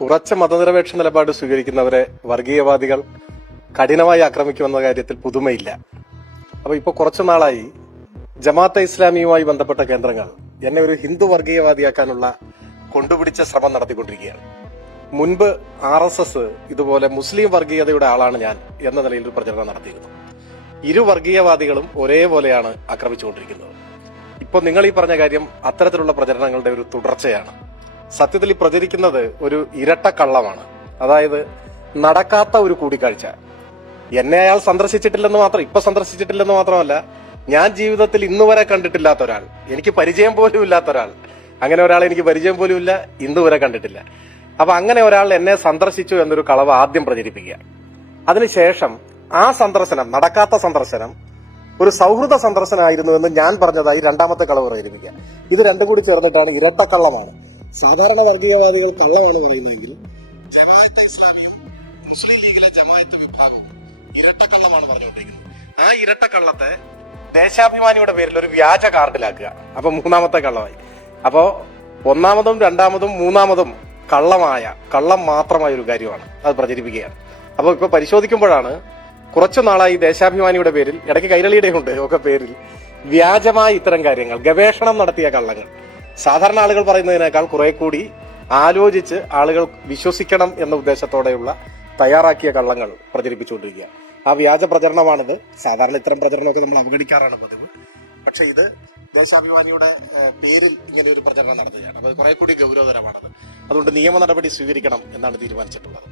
ഉറച്ച മതനിരപേക്ഷ നിലപാട് സ്വീകരിക്കുന്നവരെ വർഗീയവാദികൾ കഠിനമായി ആക്രമിക്കുമെന്ന കാര്യത്തിൽ പുതുമയില്ല. അപ്പൊ ഇപ്പൊ കുറച്ചു നാളായി ജമാഅത്തെ ഇസ്ലാമിയുമായി ബന്ധപ്പെട്ട കേന്ദ്രങ്ങൾ എന്നെ ഒരു ഹിന്ദു വർഗീയവാദിയാക്കാനുള്ള കൊണ്ടുപിടിച്ച ശ്രമം നടത്തിക്കൊണ്ടിരിക്കുകയാണ്. മുൻപ് RSS ഇതുപോലെ മുസ്ലിം വർഗീയതയുടെ ആളാണ് ഞാൻ എന്ന നിലയിൽ ഒരു പ്രചരണം നടത്തിയിരുന്നു. ഇരു വർഗീയവാദികളും ഒരേപോലെയാണ് ആക്രമിച്ചുകൊണ്ടിരിക്കുന്നത്. ഇപ്പൊ നിങ്ങൾ ഈ പറഞ്ഞ കാര്യം അത്തരത്തിലുള്ള പ്രചരണങ്ങളുടെ ഒരു തുടർച്ചയാണ്. സത്യത്തിൽ ഈ പ്രചരിക്കുന്നത് ഒരു ഇരട്ട കള്ളമാണ്. അതായത് നടക്കാത്ത ഒരു കൂടിക്കാഴ്ച. എന്നെ അയാൾ സന്ദർശിച്ചിട്ടില്ലെന്ന് മാത്രമല്ല, ഞാൻ ജീവിതത്തിൽ ഇന്നുവരെ കണ്ടിട്ടില്ലാത്ത ഒരാൾ, എനിക്ക് പരിചയം പോലും ഇല്ലാത്ത ഒരാൾ, അങ്ങനെ ഒരാൾ എനിക്ക് പരിചയം പോലും ഇല്ല, ഇന്നുവരെ കണ്ടിട്ടില്ല. അപ്പൊ അങ്ങനെ ഒരാൾ എന്നെ സന്ദർശിച്ചു എന്നൊരു കളവ് ആദ്യം പ്രചരിപ്പിക്കുക. അതിനുശേഷം ആ സന്ദർശനം, നടക്കാത്ത സന്ദർശനം, ഒരു സൗഹൃദ സന്ദർശനമായിരുന്നു എന്ന് ഞാൻ പറഞ്ഞതായി രണ്ടാമത്തെ കളവ് പ്രചരിപ്പിക്കുക. ഇത് രണ്ടും കൂടി ചേർന്നിട്ടാണ് ഇരട്ടക്കള്ളമാണ്. സാധാരണ വർഗീയവാദികൾ കള്ളമാണ് പറയുന്നതെങ്കിൽ ജമാഅത്തെ ഇസ്ലാമിയും മുസ്ലിം ലീഗിലെ ജമാഅത്ത് വിഭാഗവും ഇരട്ടക്കള്ളമാണ് പറഞ്ഞുകൊണ്ടിരിക്കുന്നത്. ആ ഇരട്ടക്കള്ളത്തെ ദേശാഭിമാനിയുടെ പേരിൽ ഒരു വ്യാജ കാർഡിലാക്കുക. അപ്പൊ മൂന്നാമത്തെ കള്ളമായി. അപ്പോ ഒന്നാമതും രണ്ടാമതും മൂന്നാമതും കള്ളം മാത്രമായ ഒരു കാര്യമാണ് അത് പ്രചരിപ്പിക്കുകയാണ്. അപ്പോൾ ഇപ്പൊ പരിശോധിക്കുമ്പോഴാണ് കുറച്ചു നാളായി ദേശാഭിമാനിയുടെ പേരിൽ, ഇടയ്ക്ക് കൈരളിയുടെ ഉണ്ട് ഒക്കെ പേരിൽ വ്യാജമായ ഇത്തരം കാര്യങ്ങൾ, ഗവേഷണം നടത്തിയ കള്ളങ്ങൾ, സാധാരണ ആളുകൾ പറയുന്നതിനേക്കാൾ കുറെ കൂടി ആലോചിച്ച് ആളുകൾ വിശ്വസിക്കണം എന്ന ഉദ്ദേശത്തോടെയുള്ള തയ്യാറാക്കിയ കള്ളങ്ങൾ പ്രചരിപ്പിച്ചുകൊണ്ടിരിക്കുക. ആ വ്യാജ പ്രചരണമാണിത്. സാധാരണ ഇത്തരം പ്രചരണമൊക്കെ നമ്മൾ അവഗണിക്കാറാണ് പതിവ്. പക്ഷെ ഇത് ദേശാഭിമാനിയുടെ പേരിൽ ഇങ്ങനെ ഒരു പ്രചരണം നടത്തുകയാണ്. അത് കുറെ കൂടി ഗൗരവതരമാണത്. അതുകൊണ്ട് നിയമ നടപടി സ്വീകരിക്കണം എന്നാണ് തീരുമാനിച്ചിട്ടുള്ളത്.